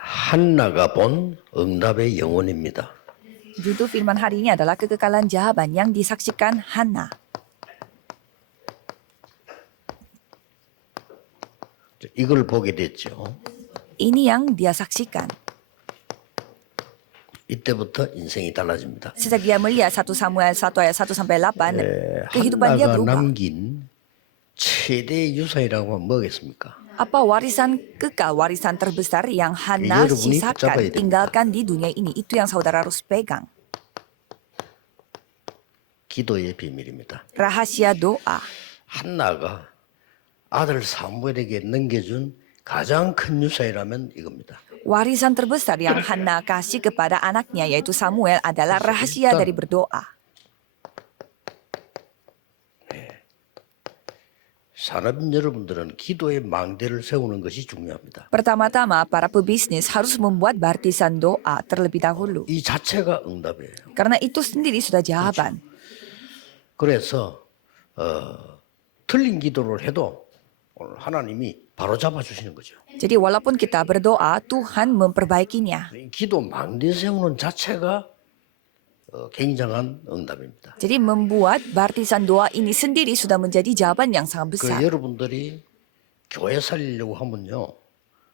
한나가 본 응답의 영혼입니다. Judul firman hari ini adalah kekekalan jawaban yang disaksikan Hana. 이걸 보게 됐죠. Ini yang dia saksikan. 이때부터 인생이 달라집니다. Sejak dia melihat 1 Samuel 1 ayat 1 sampai 8, kehidupan dia 한나가 berubah. 남긴 최대 유산이라고 하면 뭐겠습니까? Apa warisan kekal, warisan terbesar yang Hana 여러분이 sisakan, 붙잡아야 됩니다. tinggalkan di dunia ini. Itu yang saudara harus pegang. 기도의 비밀입니다. Rahasia doa. 한나가 아들 사무엘에게 넘겨준 가장 큰 유산이라면 이겁니다. Warisan terbesar yang Hana kasih kepada anaknya yaitu Samuel adalah rahasia dari berdoa. 산업인 여러분들은 기도의 망대를 세우는 것이 중요합니다. Pertama-tama, para pebisnis harus membuat barisan doa terlebih dahulu. 이 자체가 응답이에요. Karena itu sendiri sudah jawaban. 그래서 틀린 기도를 해도 오늘 하나님이 바로 잡아주시는 거죠. Jadi walaupun kita berdoa, Tuhan memperbaikinya. 이 기도 망대 세우는 자체가 굉장한 응답입니다. Jadi membuat barisan doa ini sendiri sudah menjadi jawaban yang sangat besar. 여러분들이 교회 살리려고 하면요.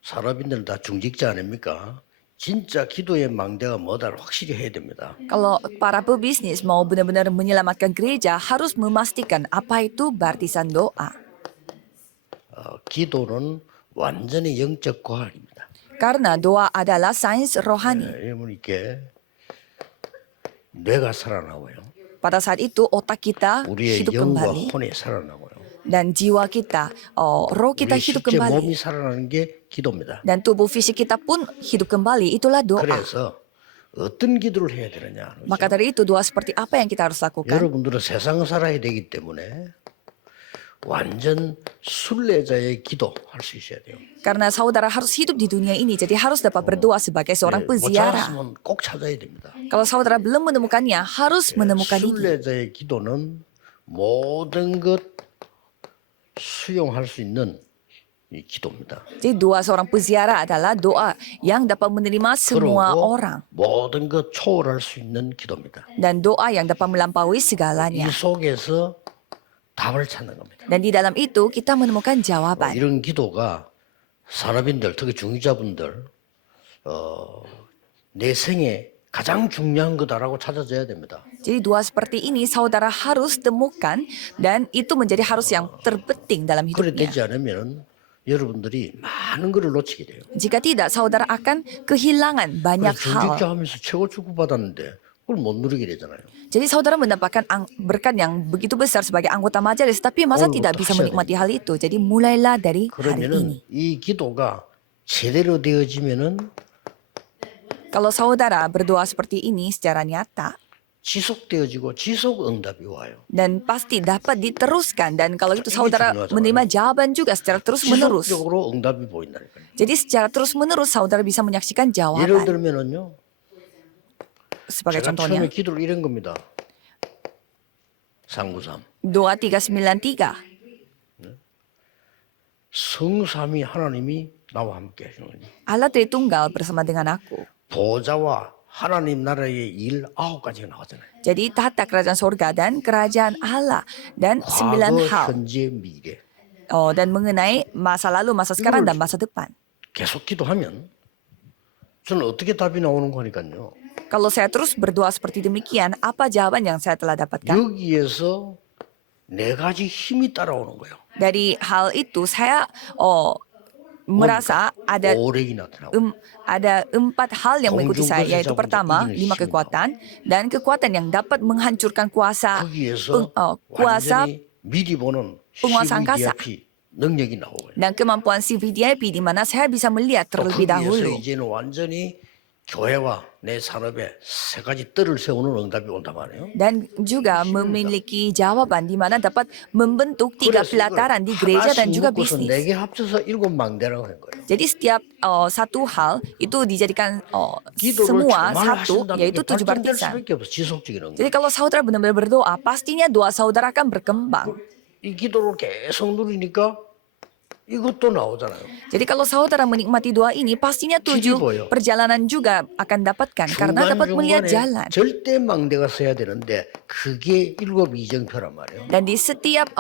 산업인들은 다 중직자 아닙니까? 진짜 기도의 망대가 뭐다를 확실히 해야 됩니다. Kalau para pebisnis mau benar-benar menyelamatkan gereja, harus memastikan apa itu barisan doa. 기도는 완전히 영적 과학입니다. Karena doa adalah sains rohani. 여러분 이렇게 뇌가 살아나고요. Pada saat itu otak kita 우리의 hidup 영과 kembali 혼이 살아나고요. dan jiwa kita, roh kita 우리 hidup 실제 몸이 kembali 살아나는 게 기도입니다. dan tubuh fisik kita pun hidup kembali. Itulah doa. 그래서 어떤 기도를 해야 되느냐. Maka dari itu doa seperti apa yang kita harus lakukan? 여러분들은 세상 살아야 되기 때문에 완전 순례자의 기도 할 수 있어야 돼요. Karena saudara harus hidup di dunia ini, jadi harus dapat berdoa sebagai seorang 못 peziarah. 찾았으면 꼭 찾아야 됩니다. Kalau saudara belum menemukannya, harus menemukan ini. 순례자의 기도는 모든 것 수용할 수 있는 이 기도입니다. Jadi doa seorang peziarah adalah doa yang dapat menerima semua 그리고 orang. 모든 것 초월할 수 있는 기도입니다. Dan doa yang dapat melampaui 이 segalanya. 속에서 답을 찾는 겁니다. Dan di dalam itu kita menemukan jawaban. 이런 기도가 산업인들, 특히 중직자분들 내 생에 가장 중요한 거다라고 찾아져야 됩니다. Jadi doa seperti ini saudara harus temukan dan itu menjadi harus yang terpenting dalam 그래 hidupnya. 되지 않으면 여러분들이 많은 것을 놓치게 돼요. Jika tidak, saudara akan kehilangan banyak hal. 중직자 하면서 최고 축복 받았는데 그걸 못 누리게 되잖아요. Jadi saudara mendapatkan berkat yang begitu besar sebagai anggota majelis, tapi masa tidak bisa menikmati hal itu. Jadi mulailah dari hari 그러면은 ini. 이 기도가 제대로 되어지면은 Kalau saudara berdoa seperti ini secara nyata, 지속되어지고 지속 응답이 와요. dan pasti dapat diteruskan. Dan kalau itu saudara menerima jawaban juga secara terus-menerus. 지속적으로 응답이 보인다니까요. Jadi secara terus-menerus saudara bisa menyaksikan 예를 jawaban. 들면은요. Sebagai 제가 contohnya, 처음에 기도를 이런 겁니다. 393. doa 393. 성삼위 하나님이 나와 함께 하시는 거예요. Allah Tritunggal bersama dengan aku. 보좌와 하나님 나라의 일 9가지가 나왔잖아요. Jadi tahta kerajaan surga dan kerajaan Allah dan 9 과거, hal. 현재, 미래. Dan mengenai masa lalu, masa sekarang dan masa depan. 계속 기도하면 저는 어떻게 답이 나오는 거니까요. Kalau saya terus berdoa seperti demikian, apa jawaban yang saya telah dapatkan? 여기에서 4가지 힘이 따라오는 거예요. Dari hal itu saya merasa ada 오력이 나타나고 ada 4 hal yang mengikuti saya, yaitu pertama 5 kekuatan dan kekuatan yang dapat menghancurkan kuasa 거기에서 kuasa 완전히 미리 보는 penguasa angkasa. CVDIP 능력이 나오고요. dan kemampuan CVDIP di mana saya bisa melihat terlebih 거기에서 dahulu. 이제는 완전히 교회와 내 산업에 3가지 뜰을 세우는 응답이 온단 말이에요. Dan juga memiliki jawaban di mana dapat membentuk 3 pelataran di gereja dan juga bisnis. 4개 합쳐서 7 망대라고 하는 거예요. Jadi setiap satu hal itu dijadikan 기도를 semua 정말 satu, 하신다면 yaitu 7 발전될 barisan. 수밖에 없어. 지속적인 응답. Jadi kalau saudara benar-benar berdoa, pastinya doa saudara akan berkembang. 이 기도를 계속 누리니까 이것도 나오잖아요. Jadi kalau saudara menikmati doa ini, pastinya 길이 7 보여. perjalanan juga akan dapatkan karena dapat melihat 중간중간에 jalan. 절대 망대가 서야 되는데 그게 일곱 이정표란 말이에요. Dan di setiap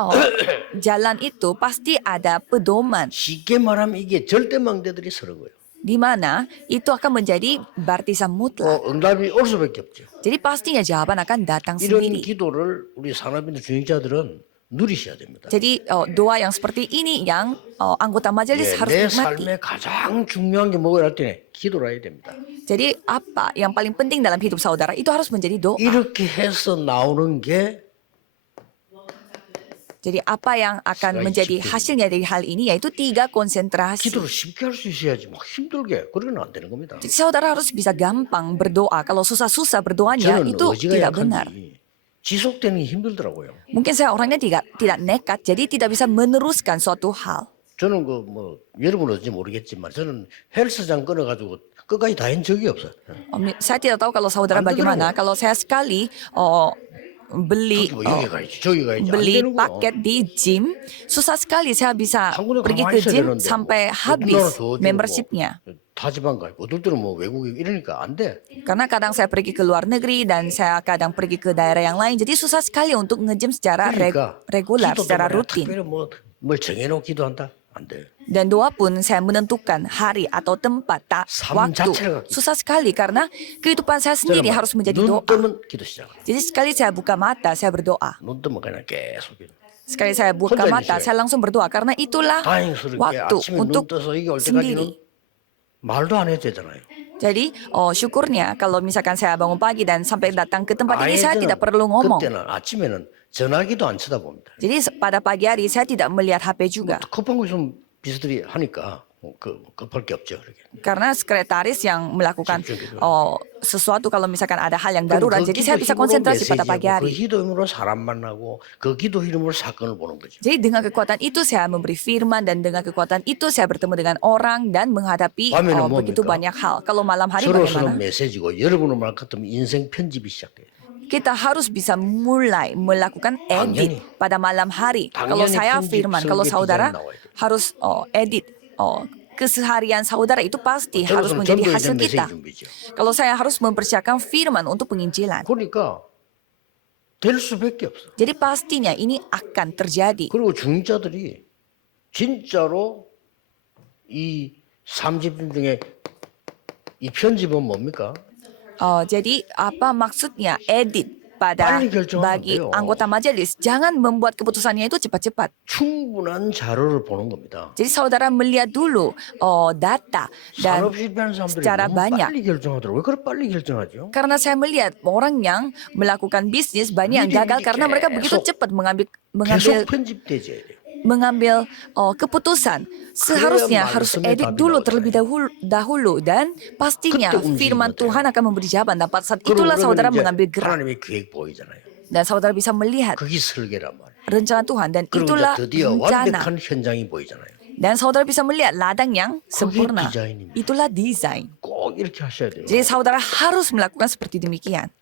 jalan itu pasti ada pedoman 쉽게 말하면 이게 절대 망대들이 서는 거예요. di mana itu akan menjadi baptisan mutlak. 응답이 올 수밖에 없죠. Jadi pastinya jawaban akan datang 이런 sendiri. 기도를 우리 산업인들 중직자들은 누리셔야 됩니다. Jadi doa yang seperti ini yang anggota majelis harus 내 nikmati. 삶에 가장 중요한 게 뭐가 할 때는 기도를 해야 됩니다. Jadi apa yang paling penting dalam hidup saudara itu harus menjadi doa. 이렇게 해서 나오는 게 Jadi apa yang akan Selain menjadi disiplin. hasilnya dari hal ini yaitu 3 konsentrasi. 기도를 쉽게 할 수 있어야지 막 힘들게 그러면 안 되는 겁니다. Jadi saudara harus bisa gampang berdoa. Kalau susah-susah berdoanya 저는 itu 의지가 tidak benar. 약한지 지속되는 게 힘들더라고요. Mungkin saya orangnya tidak nekat, jadi tidak bisa meneruskan suatu hal. 저는 그 뭐 여러분은 어떤지 모르겠지만 저는 헬스장 끊어가지고 끝까지 다 한 적이 없어요. Saya tidak tahu kalau saudara Anda bagaimana. Kalau saya sekali beli 저기 뭐 여기 가야지 저기 가야지 안 beli 되는 거예요. paket di gym, susah sekali saya bisa 한 군데 pergi 가만히 ke 있어야 gym 되는데 sampai 뭐 habis 우리나라 더 어디고 membershipnya. 뭐 타지방 가 있고 어떨 때는 뭐 외국에 이러니까 안 돼. Karena kadang saya pergi ke luar negeri dan saya kadang pergi ke daerah yang lain. Jadi susah sekali untuk nge-gym secara 그러니까 regular, 기도도 secara 말이야, rutin. 특별히 뭘 정해놓고 기도한다 안 돼. Dan doa pun saya menentukan hari atau tempat, tak 삶 waktu. 자체가 Susah sekali karena kehidupan saya sendiri 저는 harus menjadi 눈 doa. 뜨면 기도 시작. Jadi sekali saya buka mata, saya berdoa. 눈 뜨면 그냥 계속 기도. Sekali saya buka 혼자 mata, 있어요. saya langsung berdoa. Karena itulah 다행스럽게 waktu 아침에 눈 untuk 떠서 이게 올 sendiri. 때까지는 말도 안 해도 되잖아요. Jadi syukurnya kalau misalkan saya bangun pagi dan sampai datang ke tempat ini saya 아이들은 tidak perlu ngomong. 그때는 아침에는 전화기도 안 쳐다봅니다. Jadi pada pagi hari saya tidak melihat HP juga. 급한 거 있으면 비서들이 하니까 급할 게 없죠. 그렇게. Karena sekretaris yang melakukan 집중해서. sesuatu kalau misalkan ada hal yang 그럼 darurat. 그 Jadi 기도 saya bisa 힘으로 konsentrasi pada 메시지하고 pagi 그 hari. 기도 힘으로 사람 만나고 그 기도 힘으로 사건을 보는 거죠. Jadi dengan kekuatan itu saya memberi firman dan dengan kekuatan itu saya bertemu dengan orang dan menghadapi 밤에는 begitu 뭡니까? banyak hal. Kalau malam hari 서로 bagaimana? 메시지고 여러분의 말 같으면 인생 편집이 시작돼요. Kita harus bisa mulai melakukan edit 당연히. pada malam hari. Kalau 당연히 saya 편집, firman, kalau 설계, saudara 디자인 나와야 돼요. harus edit. Keseharian saudara itu pasti harus 저로서는 menjadi 전도에 hasil 대한 메시지 kita. 준비죠. Kalau saya harus mempersiapkan firman untuk penginjilan. 그러니까 될 수밖에 없어. Jadi pastinya ini akan terjadi. 그리고 중직자들이 진짜로 이 30분 중에 이 편집은 뭡니까? Jadi apa maksudnya edit pada 빨리 결정하면 bagi 돼요. anggota majelis? Jangan membuat keputusannya itu cepat-cepat. 충분한 자료를 보는 겁니다. Jadi saudara melihat dulu data dan 산업 실패하는 사람들이 secara 너무 banyak. 빨리 결정하더라고요. 왜 그렇게 빨리 결정하죠? Karena saya melihat orang yang melakukan bisnis banyak yang gagal karena mereka begitu cepat mengambil 계속 편집되져야 돼요. keputusan. Seharusnya harus 말씀의 edit 답이 dulu 나오잖아요. terlebih dahulu dan pastinya 그때 움직이면 firman 돼요. Tuhan akan memberi jawaban. Dan pada saat 그러면 itulah saudara 이제 mengambil gerak 하나님의 계획 보이잖아요. dan saudara bisa melihat 그게 설계란 말이에요. rencana Tuhan dan 그리고 itulah 이제 드디어 rencana. 완벽한 현장이 보이잖아요. Dan saudara bisa melihat ladang yang sempurna. 디자인입니다. Itulah desain. 꼭 이렇게 하셔야 돼요. Jadi saudara harus melakukan seperti demikian.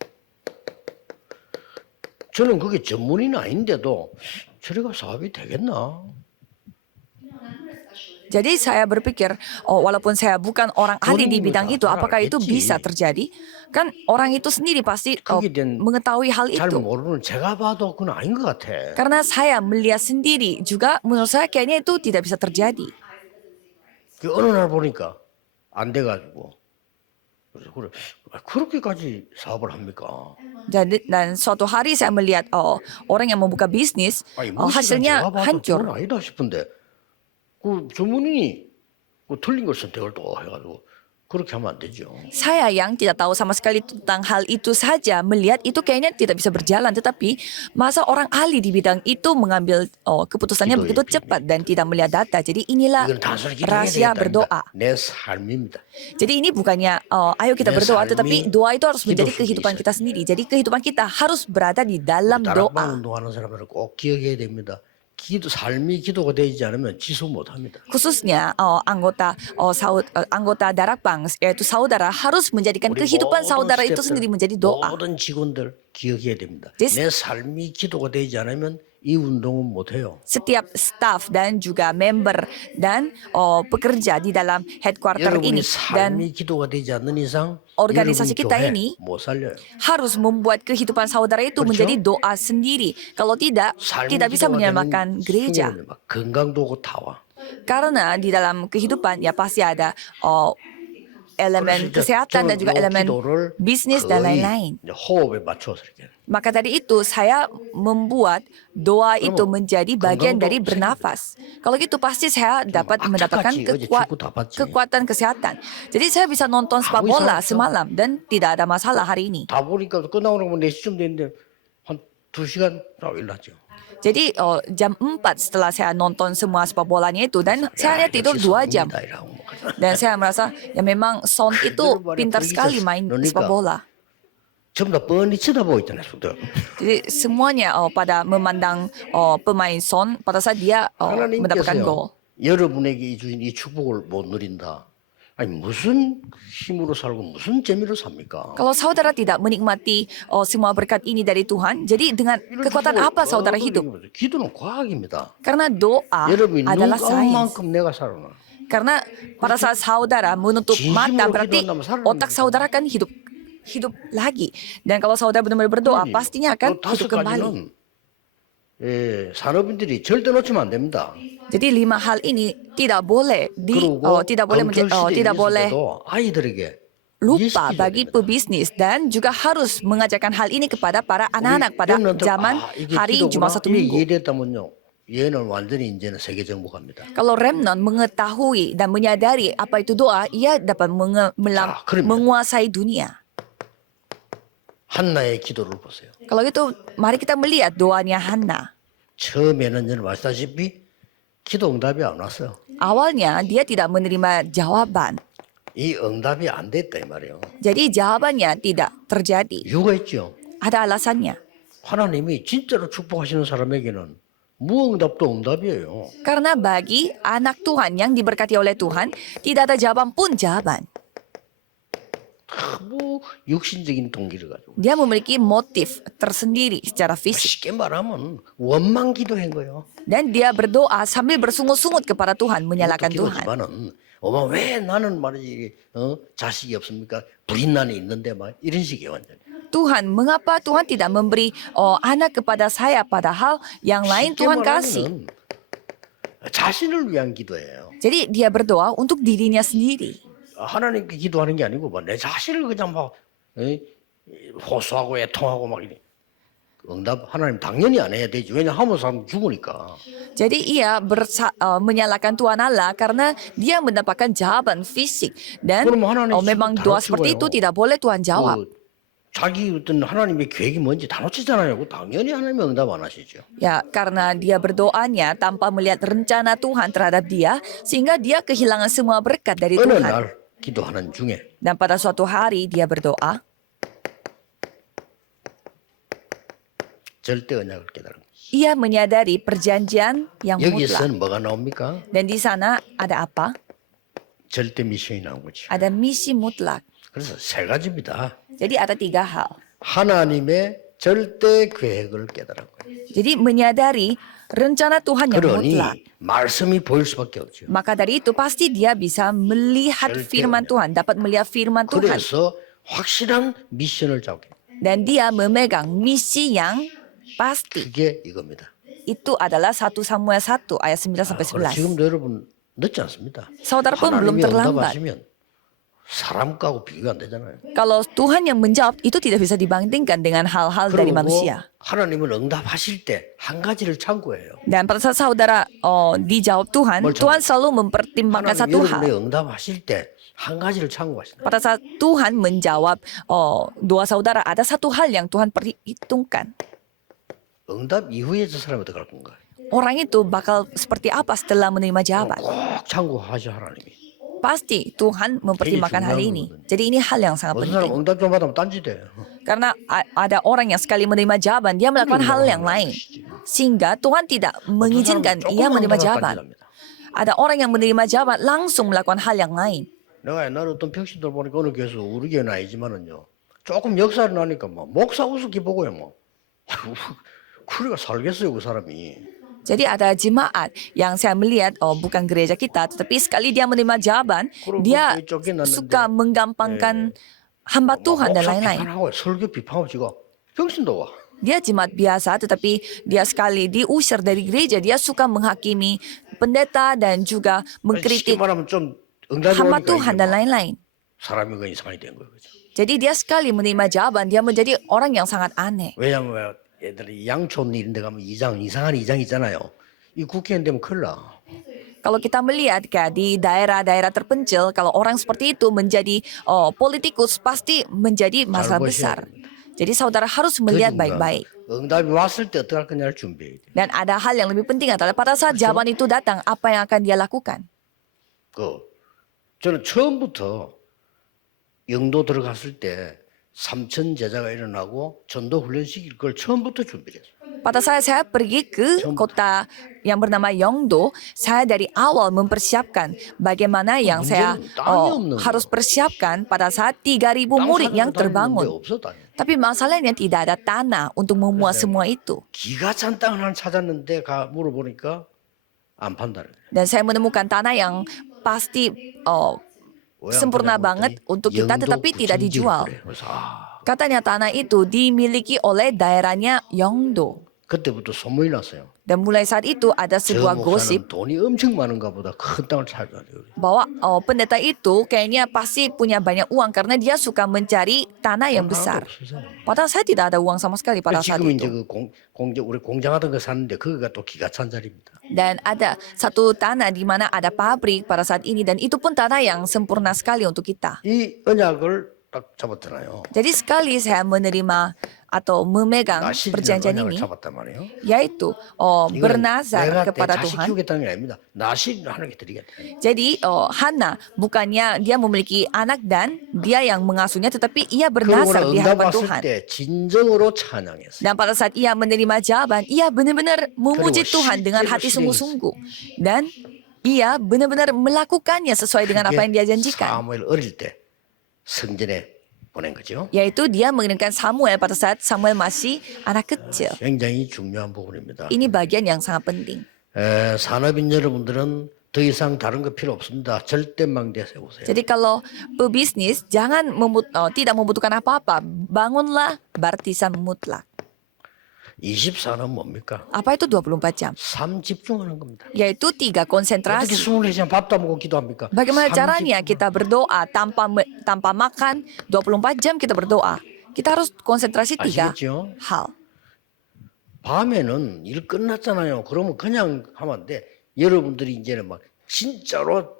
저는 그게 전문인 아닌데도 저래가 사업이 되겠나? Jadi saya berpikir, walaupun saya bukan orang ahli di 본인도 bidang 다 itu, apakah itu 알겠지. bisa terjadi? Kan orang itu sendiri pasti 거기에 대한 mengetahui hal 잘 itu. 모르는 제가 봐도 그건 아닌 것 같아. Karena saya melihat sendiri juga, menurut saya kayaknya itu tidak bisa terjadi. 그 어느 날 보니까 안 돼가지고 그래서 그래 그렇게까지 사업을 합니까? Dan suatu hari saya melihat orang yang membuka bisnis, 아니 무식한 hasilnya 제가 봐도 hancur. 그건 아니다 싶은데 그 전문인이 그 틀린 걸 선택을 또 해가지고 그렇게 하면 안 되죠. Saya yang tidak tahu sama sekali tentang hal itu saja melihat itu kayaknya tidak bisa berjalan. Tetapi masa orang ahli di bidang itu mengambil keputusannya 기도의 begitu 비밀. cepat dan tidak melihat data. Jadi inilah 이건 단순히 기도해야 rahasia berdoa. 되겠다. 내 삶입니다. Jadi ini bukannya ayo kita 내 berdoa, 삶이 tetapi doa itu harus 기도 menjadi 속에 kehidupan 있어요. kita sendiri. Jadi kehidupan kita harus berada di dalam 다락방 doa. 운동하는 사람들은 꼭 기억해야 됩니다. 삶이 기도가 되지 않으면 지속 못합니다. Khususnya anggota Darakbang, yaitu saudara harus menjadikan 우리 kehidupan 모든 saudara itu 스태프들, sendiri menjadi doa. 모든 직원들 기억해야 됩니다. This- 내 삶이 기도가 되지 않으면 이 운동은 못해요. Setiap staff dan juga member dan pekerja di dalam headquarter 여러분이 ini dan 삶이 기도가 되지 않는 이상 organisasi 여러분 kita 교회 ini 못 살려요. harus membuat kehidupan saudara itu 그렇죠? menjadi doa sendiri. Kalau tidak, 삶이 tidak bisa 기도가 되는 menyelamatkan gereja. 순간에는 막 건강도 오고 다 와. Karena di dalam kehidupan ya pasti ada elemen 그래서 kesehatan dan juga 요 elemen 기도를 bisnis dan 거의 lain-lain. 이제 호흡에 맞춰서 이렇게. Maka dari itu saya membuat doa itu menjadi bagian 건강도 dari bernafas. Kalau gitu pasti saya dapat mendapatkan 악착같이 어제 축구 다 봤지. kekuatan kesehatan. Jadi saya bisa nonton sepak 하고 bola 있었어. semalam dan tidak ada masalah hari ini. 다 보니까 끝나고 나면 4시쯤 됐는데 한 2시간 딱 일났죠. Jadi jam 4 setelah saya nonton semua sepak bolanya itu dan saya hanya tidur 2 jam. Dan saya merasa ya memang Son itu pintar sekali main sepak bola. 전부 다 뻔히 쳐다보고 있잖아요. 속도. Jadi semuanya pada memandang pemain Son pada saat dia mendapatkan gol. 하나님께서요. 여러분에게 주신 이 축복을 못 누린다. 아니 무슨 힘으로 살고 무슨 재미로 삽니까? Kalau saudara tidak menikmati semua berkat ini dari Tuhan, jadi dengan kekuatan apa saudara hidup? 기도는 과학입니다. Karena doa 여러분이 눈 adalah 감은 sains. 만큼 내가 살아나. Karena pada saat saudara menutup mata 진심으로 berarti 기도한다면 살아나는 otak saudara kan hidup lagi. Dan kalau saudara benar-benar berdoa, pastinya akan 또 다섯 hidup kembali. 가지는 산업인들이 절대 놓치면 안 됩니다. Jadi 5 hal ini tidak boleh 그리고 tidak boleh 검찰 boleh 시대에서도 아이들에게 lupa 이해시켜줘야 bagi 됩니다. pebisnis dan juga harus mengajarkan hal ini kepada para anak-anak pada 여러분한테 zaman 이게 hari 기도구나. Jumat Satu 이게 Minggu. 이해됐다면요. 얘는 완전히 이제는 세계 정복합니다. Kalau remnant mengetahui dan menyadari apa itu doa, ia dapat 그러면- menguasai dunia. 한나의 기도를 보세요. Kalau gitu, mari kita melihat doanya Hana. 처음에는 여러분 아시다시피 기도 응답이 안 왔어요. Awalnya dia tidak menerima jawaban. 이 응답이 안 됐다 이 말이에요. Jadi jawabannya tidak terjadi. 이유가 있죠. Ada alasannya. 하나님이 진짜로 축복하시는 사람에게는 무응답도 응답이에요. Karena bagi anak Tuhan yang diberkati oleh Tuhan, tidak ada jawaban pun jawaban. 뭐 육신적인 동기를 가지고 Dia memiliki motif tersendiri secara fisik. 쉽게 말하면 원망 기도한 거예요. Dan dia berdoa sambil bersungut-sungut kepada Tuhan, menyalahkan Tuhan. 기도지만은 어머 왜 나는 말이지 자식이 없습니까? 불인난이 있는데 막 이런 식이에요 완전. Tuhan, mengapa Tuhan tidak memberi anak kepada saya padahal yang lain 쉽게 Tuhan kasih? 말하면은 자신을 위한 기도예요. Jadi dia berdoa untuk dirinya sendiri. 하나님께 기도하는 게 아니고 막 내 자신을 그냥 막 호소하고 애통하고 막 이래. 응답 하나님 당연히 안 해야 되지. 왜냐 하면 사람 죽으니까. Jadi ia menyalahkan Tuhan Allah karena dia mendapatkan jawaban fisik. Dan 그럼 하나님 memang 지금 doa 다 seperti itu 놓치고요. tidak boleh Tuhan jawab. 자기 어떤 하나님의 계획이 뭔지 다 놓치잖아요. 당연히 하나님이 응답 안 하시죠. Ya, karena dia berdoanya tanpa melihat rencana Tuhan terhadap dia, sehingga dia kehilangan semua berkat dari 어느 Tuhan. 날 기도하는 중에 Dan pada suatu hari dia berdoa, 절대 언약을 깨달은 거예요. ia menyadari perjanjian yang mutlak. 여기서는 뭐가 나옵니까? Dan di sana ada apa? 절대 미션이 나온 거죠. Ada misi mutlak. 그래서 세 가지입니다. Jadi ada 3 hal. 하나님의 절대 계획을 깨달은 거예요. Jadi menyadari rencana Tuhan yang mutlak. 그러니 말씀이 보일 수밖에 없죠. Maka dari itu pasti dia bisa melihat firman Tuhan, dapat melihat firman Tuhan. 그래서 확실한 미션을 잡게. Dan dia memegang misi yang pasti. 그게 이겁니다. Itu adalah 1 Samuel 1 ayat 9 sampai 그럼 11. 지금도 여러분 늦지 않습니다. Saudara pun belum 하나님이 terlambat. 응답하시면 사람하고 비교가 안 되잖아요. Kalau Tuhan yang menjawab itu tidak bisa dibandingkan dengan hal-hal dari 그리고 manusia. 하나님은 응답하실 때 한 가지를 참고해요. Dan pada saat saudara dijawab Tuhan, 뭘 Tuhan selalu mempertimbangkan 하나님 satu 여러분의 hal. 응답하실 때 한 가지를 참고하신다. Pada saat Tuhan menjawab doa saudara, ada satu hal yang Tuhan perhitungkan. 응답 이후에 저 사람이 어떻게 할 건가? Orang itu bakal seperti apa setelah menerima jawaban. 꼭 참고하셔 하나님이. Pasti Tuhan mempertimbangkan hal ini. Jadi ini hal yang sangat 어떤 사람 penting. 응답 좀 받으면 딴짓해. Karena ada orang yang sekali menerima jawaban, dia melakukan hal yang lain. Sehingga Tuhan tidak mengizinkan ia menerima jawaban. Ada orang yang menerima jawaban langsung melakukan hal yang lain. 내가 옛날에 어떤 백신들 보니까 어느 교회에서 우리 교회는 아니지만은요. 조금 역사를 나니까 막 목사 우습게 보고요. 뭐. 그래가 살겠어요 그 사람이. Jadi ada jemaat yang saya melihat, bukan gereja kita, tetapi sekali dia menerima jawaban, dia suka menggampangkan hamba Tuhan dan 목사 lain-lain. 비판하고 설교 비판하고 지금 병신도 와. Dia jemaat biasa, tetapi dia sekali diusir dari gereja, dia suka menghakimi pendeta dan juga 쉽게 mengkritik 말하면 좀 응답이 hamba 오니까 Tuhan 이게 dan 막 lain-lain. 사람이 그 이상이 된 거예요. 그죠? Jadi dia sekali menerima jawaban, dia menjadi orang yang sangat aneh. 왜냐면 애들이 양촌 이런 데 가면 이상한 이장 있잖아요. 이 국회의원 되면 큰일 나. Kalau kita melihat kayak di daerah-daerah terpencil, kalau orang seperti itu menjadi politikus pasti menjadi masalah besar. Jadi saudara harus 더 melihat 중요한 baik-baik. 건 응답이 왔을 때 어떻게 할 거냐를 준비해야 돼. Dan ada hal yang lebih penting adalah pada saat jawaban itu datang, apa yang akan dia lakukan. 저는 처음부터 영도 들어갔을 때 삼천 제자가 일어나고 전도 훈련 시킬 걸 처음부터 준비를 했어요. Pada saat saya pergi ke kota yang bernama Yeongdo, saya dari awal mempersiapkan bagaimana yang saya harus persiapkan pada saat 3.000 murid yang terbangun. Tapi masalahnya tidak ada tanah untuk memuat semua itu. 기가 찬 땅을 하나 찾았는데 물어보니까 안 판다. Dan saya menemukan tanah yang pasti sempurna banget untuk kita tetapi tidak dijual. Katanya tanah itu dimiliki oleh daerahnya Yeongdo. 그때부터 소문이 났어요. Dan mulai saat itu ada 저 sebuah 목사는 gosip 돈이 엄청 많은가 보다 큰 땅을 찾아야 돼요. bahwa pendeta itu kayaknya pasti punya banyak uang karena dia suka mencari tanah yang besar. Padahal saya tidak ada uang sama sekali pada saat 지금 이제 itu. 우리 공장하던 거 샀는데 거기가 또 기가 찬 자리입니다. Dan ada satu tanah di mana ada pabrik pada saat ini dan itu pun tanah yang sempurna sekali untuk kita. 이 언약을 딱 잡았잖아요. Jadi sekali saya menerima atau memegang 나시를 perjanjian 언약을 ini, 잡았단 말이에요. yaitu bernazar 내가 내 kepada 자식 Tuhan. 키우겠다는 게 아닙니다. 나시를 하나님께 드리겠다. Jadi Hana bukannya dia memiliki anak dan dia yang mengasuhnya, tetapi ia bernazar 그러고 di 응답 hadapan 왔을 Tuhan. 때 진정으로 찬양했어요. Dan pada saat ia menerima jawaban, ia benar-benar memuji 그리고 Tuhan dengan 실제로 hati 실행했어요. sungguh-sungguh. Dan ia benar-benar melakukannya sesuai dengan apa yang dia janjikan. 사무엘 어릴 때 성전에 보낸 거죠. Yaitu dia mengirimkan Samuel pada saat Samuel masih anak kecil. 굉장히 중요한 부분입니다. Ini bagian yang sangat penting. 산업인 여러분들은 더 이상 다른 거 필요 없습니다. 절대망대 세우세요. Jadi kalau pebisnis jangan tidak membutuhkan apa-apa, bangunlah baptisan mutlak. 24는 뭡니까? Apa itu 24 jam? 삶 집중하는 겁니다. Yaitu 3 어떻게 konsentrasi. 24시간 밥도 안 먹고 기도합니까? Bagaimana 삶 caranya 집중. kita berdoa tanpa makan 24 jam kita berdoa? Kita harus konsentrasi 3 아시겠죠? hal. 밤에는 일 끝났잖아요. 그러면 그냥 하면 안 돼. 여러분들이 이제는 막 진짜로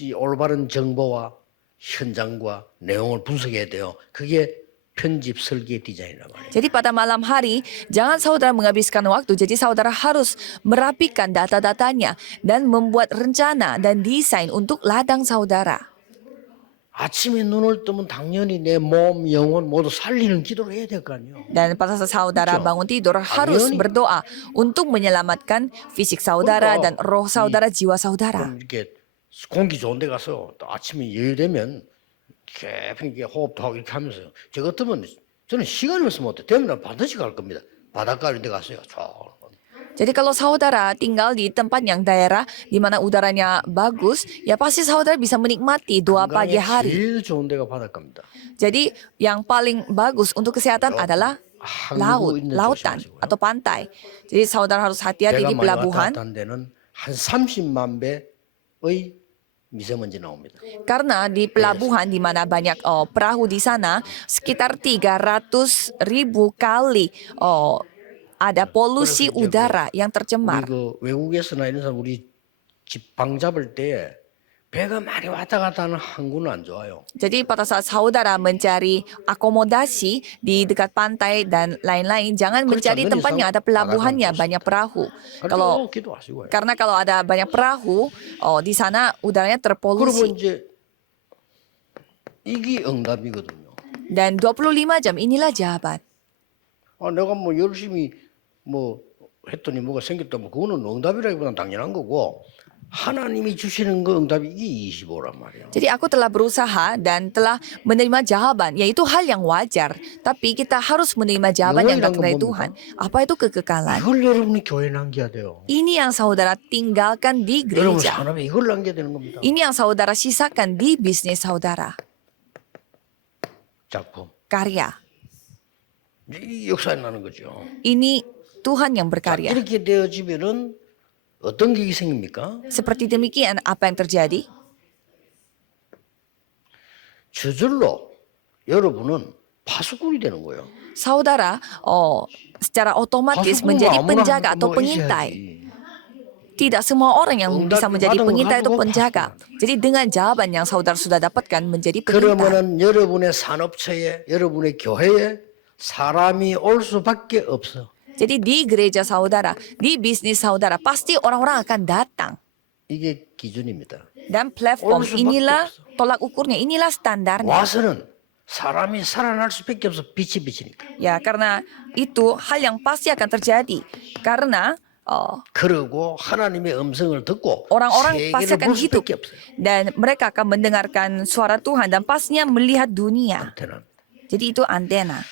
이 올바른 정보와 현장과 내용을 분석해야 돼요. 그게 편집 설계 디자인이란 말이에요. Jadi pada malam hari, jangan saudara menghabiskan waktu. Jadi saudara harus merapikan data-datanya dan membuat rencana dan desain untuk ladang saudara. 아침에 눈을 뜨면 당연히 내 몸, 영혼 모두 살리는 기도를 해야 될 거 아니에요. Dan pada saat saudara Betul. bangun tidur harus Amin. berdoa untuk menyelamatkan fisik saudara dan roh saudara, jiwa saudara. 좀 이렇게 공기 좋은 데 가서 또 아침에 여유되면 깊이 이렇게 호흡도 하고 이렇게 하면서 저 같으면 저는 시간이 없으면 어때? 되면 반드시 갈 겁니다. 바닷가 이런 데 갔어요. Jadi kalau saudara tinggal di tempat yang daerah di mana udaranya bagus, ya pasti saudara bisa menikmati doa pagi hari. 제일 좋은 데가 바닷가입니다. Jadi yang paling bagus untuk kesehatan adalah laut, 있는 lautan 조심하시고요. atau pantai. Jadi saudara harus hati-hati di 배가 많이 왔다 pelabuhan 갔다 한 데는 한 30만 배의 미세먼지 나옵니다. karena di pelabuhan di mana banyak perahu di sana sekitar 300.000 kali ada polusi 그래서 이제 udara yang 우리 tercemar. 그 외국에서나 이런 사람 우리 집 방 잡을 때 배가 많이 왔다 갔다 하는 항구는 안 좋아요. Jadi pada saat saudara mencari akomodasi di dekat pantai dan lain-lain, jangan mencari tempat yang ada pelabuhannya, banyak perahu. Kalau 기도하시고요. karena kalau ada banyak perahu, di sana udaranya 그리고 terpolusi. 이제 이게 응답이거든요. Dan 25 jam inilah jawaban. 내가 뭐 열심히 뭐 했더니 뭐가 생겼다 뭐 그거는 응답이라기보다는 당연한 거고 하나님이 주시는 거 응답이 이게 25란 말이에요. Jadi aku telah berusaha dan telah menerima jawaban, yaitu hal yang wajar. Tapi kita harus menerima jawaban yang datang dari Tuhan. Apa itu kekekalan? 이걸 여러분이 교회에 남겨야 돼요. Ini yang saudara tinggalkan di 여러분 gereja. 산업에 이걸 남겨야 되는 겁니다. Ini yang saudara sisakan di bisnis saudara. 작품. Karya. 이 역사에 나는 거죠. Ini Tuhan yang 자, berkarya. 이렇게 되어지면은 어떤 격이 생깁니까? Seperti demikian apa yang terjadi? 저절로 여러분은 파수꾼이 되는 거예요. Saudara secara otomatis 파수꾼은 menjadi 아무나 penjaga atau 뭐 pengintai. 있어야지. Tidak semua orang yang bisa menjadi pengintai atau 받은 거 penjaga. Jadi dengan jawaban yang saudara sudah dapatkan menjadi pengintai. 그러면은 여러분의 산업체에, 여러분의 교회에 사람이 올 수밖에 없어. Jadi di gereja saudara, di bisnis saudara, pasti orang-orang akan datang. 이게 기준입니다. Dan platform Orang sebab inilah 없어. tolak ukurnya, inilah standarnya. 와서는 사람이 살아날 수밖에 없어. 빛이 비치니까. Ya, karena itu hal yang pasti akan terjadi. Karena 그러고 하나님의 음성을 듣고 orang-orang pasti 세계를 akan 볼 hidup. 수밖에 없어요. Dan mereka akan mendengarkan suara Tuhan dan pastinya melihat dunia. 한테는. Jadi itu antena.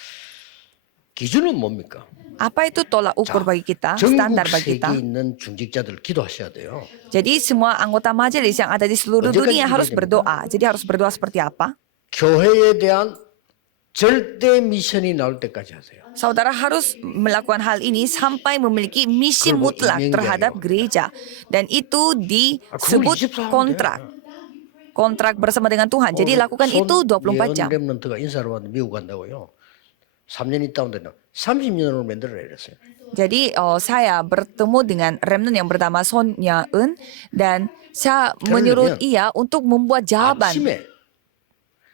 기준은 뭡니까? Apa itu tolak ukur bagi kita, 전국 standar bagi kita? 세계에 있는 중직자들 기도하셔야 돼요. Jadi semua anggota majelis yang ada di seluruh 언제까지 dunia harus 기도해야 berdoa. Jadi harus berdoa seperti apa? 교회에 대한 절대 미션이 나올 때까지 하세요. Saudara harus melakukan hal ini sampai memiliki misi 그리고 mutlak 임명이 terhadap 아니에요. gereja. Dan itu disebut 24 kontrak. Kontrak bersama dengan Tuhan. Jadi lakukan itu 24 jam. 렘넌트가 인사를 왔는데 미국 간다고요. 3년 있다 온다면 30년으로 만들어라 이랬어요. Jadi saya bertemu dengan remnant yang bernama Son Eun dan saya menyuruh ia untuk membuat jawaban 아침에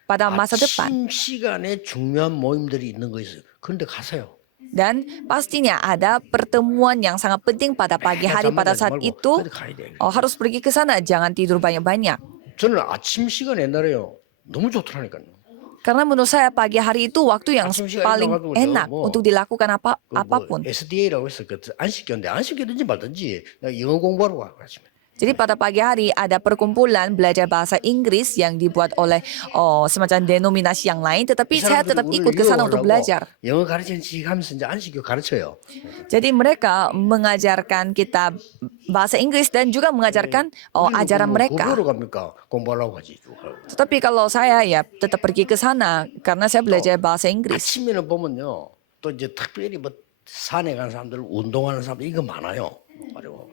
pada masa depan. 아침 시간에 중요한 모임들이 있는 거 있어요. 그런데 가세요. Dan pastinya ada pertemuan yang sangat penting pada pagi hari pada saat itu harus pergi ke sana, jangan tidur banyak-banyak. 저는 아침 시간 옛날에요. 너무 좋더라니까요. Karena menurut saya pagi hari itu waktu yang 아침 시간에 paling 일어나가지고 enak 뭐 untuk dilakukan apapun. SDA라고 해서 그 안식교인데 안식교든지 말든지 내가 영어 공부하러 가 아침에. Jadi pada pagi hari ada perkumpulan belajar bahasa Inggris yang dibuat oleh semacam denominasi yang lain, tetapi saya tetap ikut ke sana untuk belajar. 영어 가르치는 지 하면서 이제 안식교 가르쳐요. Jadi mereka mengajarkan kita bahasa Inggris dan juga mengajarkan ajaran mereka. 공부하러 갑니까? 공부하려고 하지. Tetapi kalau saya ya tetap pergi ke sana karena saya belajar bahasa Inggris. 아침에는 보면요. 또 이제 특별히 뭐 산에 간 사람들, 운동하는 사람들 이거 많아요.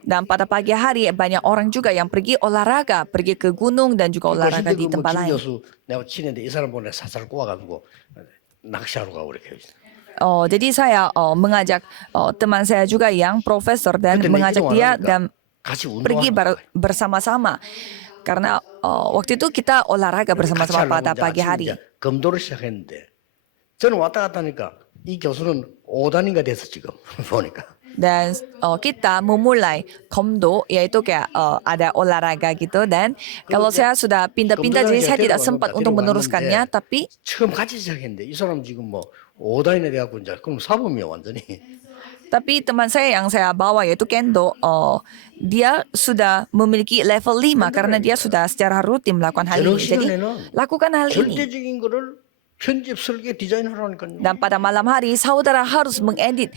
Dan pada pagi hari banyak orang juga yang pergi olahraga, pergi ke gunung dan juga olahraga di tempat lain. 교수 내가 친했는데 이 사람 보내 사살 꼬아가지고 낚시하러 가고 이렇게. Jadi saya mengajak teman saya juga yang profesor dan mengajak dia dan 같이 pergi 운동하러 bersama-sama. Karena waktu itu kita olahraga bersama-sama pada pagi hari. 검도를 시작했는데 저는 왔다 갔다 하니까 이 교수는 5단인가 돼서 지금 보니까. Dan kita memulai komdo, yaitu kayak ada olahraga gitu. Dan kalau saya sudah pindah-pindah, jadi saya tidak sempat untuk meneruskannya. Tapi 처음 같이 시작했는데 이 사람 지금 뭐 5단이나 돼갖고 이제 그럼 사범이야 완전히. Tapi teman saya yang saya bawa yaitu Kendo, dia sudah memiliki level 5 karena dia sudah secara rutin melakukan hal ini. Jadi lakukan hal ini. 절대적인 거를 편집, 설계, 디자인하라니까요. Dan pada malam hari saudara harus mengedit,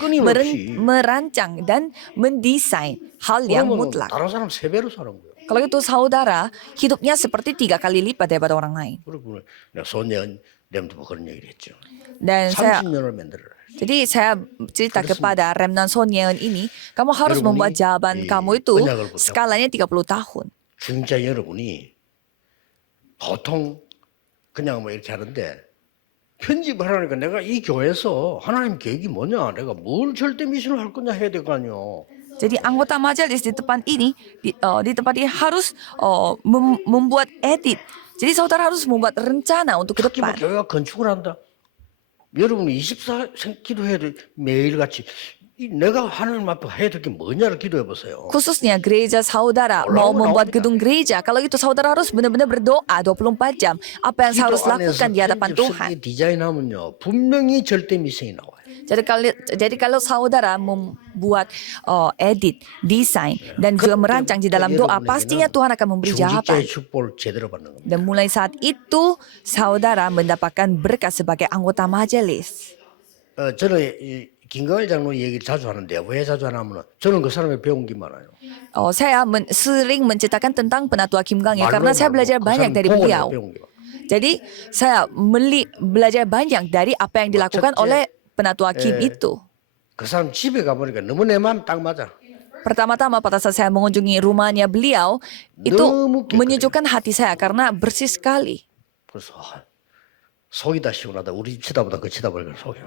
merancang dan mendesain hal yang mutlak. 다른 사람 3배로 사는 거예요. Kalau itu saudara hidupnya seperti 3 kali lipat daripada orang lain. 그리고 내가 손예은 렘도 그런 얘기를 했죠. Dan saya 30년을 만들어라. Jadi saya cerita kepada Remnan Son Yeon ini, kamu harus membuat jawaban kamu itu skalanya 30 tahun. 중자 여러분이 보통 그냥 뭐 이렇게 하는데 편집하라니까 내가 이 교회에서 하나님 계획이 뭐냐, 내가 뭘 절대 미션을 할 거냐 해야 될 거 아니요. Jadi anggota majelis di tempat ini, di tempat ini harus membuat edit. Jadi saudara harus membuat rencana untuk ke 특히 뭐 depan. 교회가 건축을 한다. 여러분이 24 기도해야 돼. 매일같이 내가 하나님 앞에 해야 될 게 뭐냐를 기도해 보세요. Khususnya gereja saudara mau membuat gedung gereja. Kalau itu saudara harus benar-benar berdoa 24 jam. Apa yang saya harus lakukan di hadapan Tuhan. 디자인하면요 분명히 절대 미생이 나와요. Jadi kalau saudara membuat edit, desain dan juga merancang di dalam doa, pastinya Tuhan akan memberi jawaban. 중직자의 축복을 제대로 받는 겁니다. Dan mulai saat itu saudara mendapatkan berkat sebagai anggota majelis. 저는 김강일 장로 얘기를 자주 하는데 왜 자주 하냐면 저는 그 사람의 배운 게 많아요. Saya sering menceritakan tentang penatua Kim Gang-il karena saya belajar 그 banyak 사람 dari 보고 beliau. 배운 게 많아요. Jadi saya belajar banyak dari apa yang dilakukan oleh penatua Kim itu. 그 사람 집에 가보니까 너무 내 마음 딱 맞아. Pertama-tama pada saat saya mengunjungi rumahnya beliau, itu 너무 깨끗해요. menyejukkan hati saya karena bersih sekali. 그래서 속이 다 시원하다. 우리 집 치다보다 그 치다보니까 속이.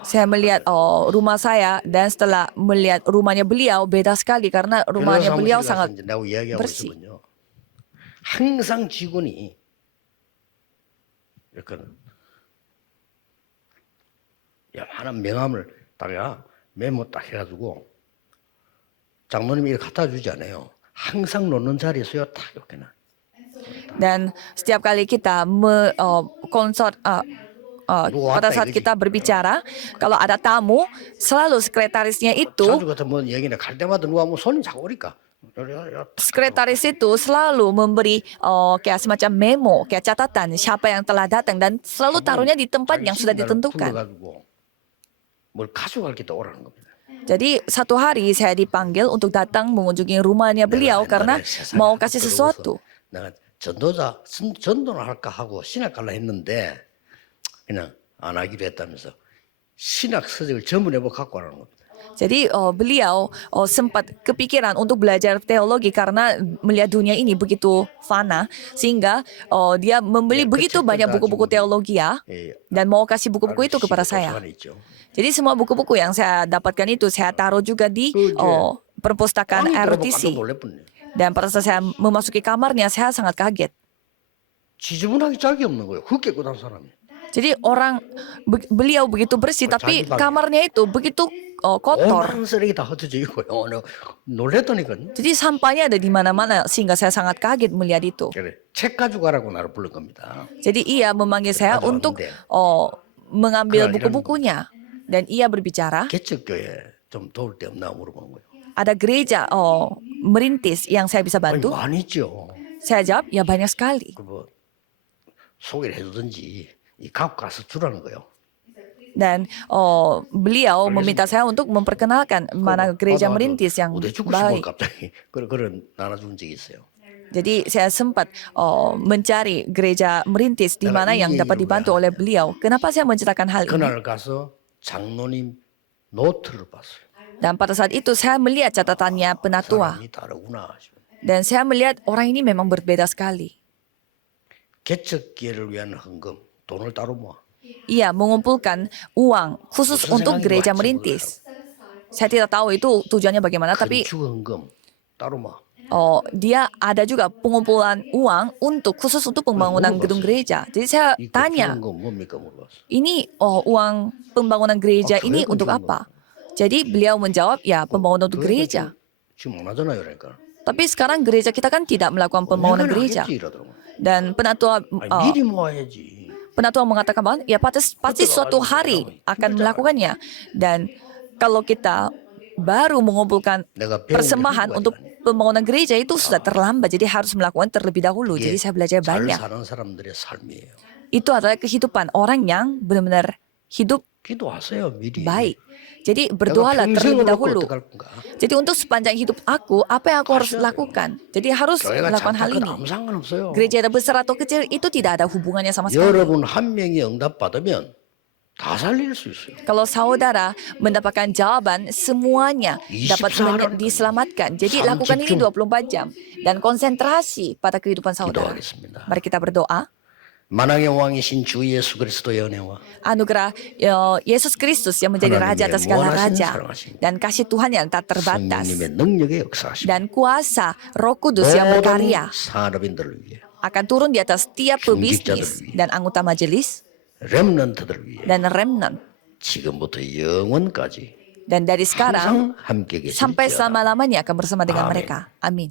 Saya melihat rumah saya dan setelah melihat rumahnya beliau beda sekali karena rumahnya beliau sangat 이제 내가 이야기하고 bersih. 있으면요. 항상 직원이 이렇게 야만한 명함을 딱야 메모 딱 해가지고 장로님이 이렇게 갖다 주지 않아요. 항상 놓는 자리에서요 딱 이렇게 나. Dan setiap kali kita pada saat kita berbicara, kalau ada tamu, selalu sekretarisnya itu, 자주 같은 뭐 얘기나 갈 때마다 누가 뭐 손이 자꾸 오니까. sekretaris itu selalu memberi kayak semacam memo, kayak catatan siapa yang telah datang dan selalu taruhnya di tempat yang sudah ditentukan. 뭘 가져갈 게 떠오르는 겁니다. Jadi satu hari saya dipanggil untuk datang mengunjungi rumahnya beliau karena mau kasih sesuatu. 내가 전도를 할까 하고 신학 갈라 했는데 그냥 안 하기로 했다면서 신학 서적을 전부 내고 갖고 와라는 겁니다. Jadi beliau sempat kepikiran untuk belajar teologi karena melihat dunia ini begitu fana sehingga dia membeli begitu banyak buku-buku teologi ya dan mau kasih buku-buku itu kepada saya. Jadi semua buku-buku yang saya dapatkan itu saya taruh juga di perpustakaan ROTC. Dan pada saat saya memasuki kamarnya saya sangat kaget. 지저분하기 짝이 없는 거예요. 흙 깨끗한 사람이. Jadi beliau begitu bersih tapi kamarnya itu begitu kotor. 온갖 쓰레기 다 흩어져 있고요. 놀랬더니까요. Jadi sampahnya ada di mana-mana sehingga saya sangat kaget melihat itu. 그래, 책 가져가라고 나를 부른 겁니다. Jadi ia memanggil saya untuk mengambil buku-bukunya dan ia berbicara. 개척교회 좀 도울 데 없나 물어보는 거예요. Ada gereja merintis yang saya bisa 아니 bantu? 많이 있죠. Saya jawab, ya banyak sekali. 뭐 소개를 해주든지 이 갖고 가서 주라는 거예요. Dan beliau meminta saya untuk memperkenalkan mana gereja merintis yang 어디 죽고 싶어 baik. 갑자기 그런 나눠준 적이 있어요. Jadi saya sempat mencari gereja merintis di mana yang dapat dibantu oleh beliau. Kenapa saya menceritakan hal ini? 그날 가서 장로님 노트를 봤어요. Dan pada saat itu saya melihat catatannya penatua. 사람이 다르구나. Dan saya melihat orang ini memang berbeda sekali. 개척기회를 위한 헌금 돈을 따로 모아. Ia mengumpulkan uang khusus untuk gereja merintis. Saya tidak tahu itu tujuannya bagaimana, tapi 건축 헌금 따로 모아. dia ada juga pengumpulan uang khusus untuk pembangunan gedung gereja. Jadi saya 이 tanya, 건축 헌금 뭡니까 물어봤어. ini uang pembangunan gereja ini untuk apa? Jadi beliau menjawab, ya pembangunan untuk gereja. 지금 안 하잖아요, 그러니까. Tapi sekarang gereja kita kan tidak melakukan pembangunan gereja. 하겠지 이러더라고. Dan penatua 미리 모아야지. mengatakan bahwa ya pasti suatu hari akan melakukannya. Dan kalau kita baru mengumpulkan 내가 배운 게 persembahan 한두 untuk 가지가 pembangunan gereja itu sudah terlambat. Jadi harus melakukan terlebih dahulu. Jadi saya belajar 잘 banyak. 사는 사람들의 삶이에요. Itu adalah kehidupan orang yang benar-benar hidup 기도하세요, 미리. baik. Jadi 내가 berdoalah 평생을 terlebih 놓고 dahulu. 어떡할 건가? Jadi untuk sepanjang hidup aku, apa yang aku harus lakukan? Jadi harus 교회가 melakukan hal 작다 ini. 아무 상관없어요. Gereja besar atau kecil itu tidak ada hubungannya sama sekali. 여러분 한 명이 응답 받으면 다 살릴 수 있어요. Kalau saudara mendapatkan jawaban, semuanya dapat 24 diselamatkan. Jadi lakukan ini 24 jam. Dan konsentrasi pada kehidupan saudara. 기도하겠습니다. Mari kita berdoa. 만왕의 왕이신 주 예수 그리스도의 은혜와 Anugerah Yesus Kristus yang menjadi Raja atas segala raja. Dan kasih Tuhan yang tak terbatas. 성령님의 능력의 역사하심 Dan kuasa Roh Kudus yang 모든 berkarya 산업인들을 위해 akan turun di atas tiap pebisnis dan anggota majelis 렘넌트들을 위해 dan remnant 지금부터 영원까지 Dan dari sekarang 항상 함께 계시길 sampai 지어다. selama-lamanya akan bersama dengan Amin. mereka. Amin.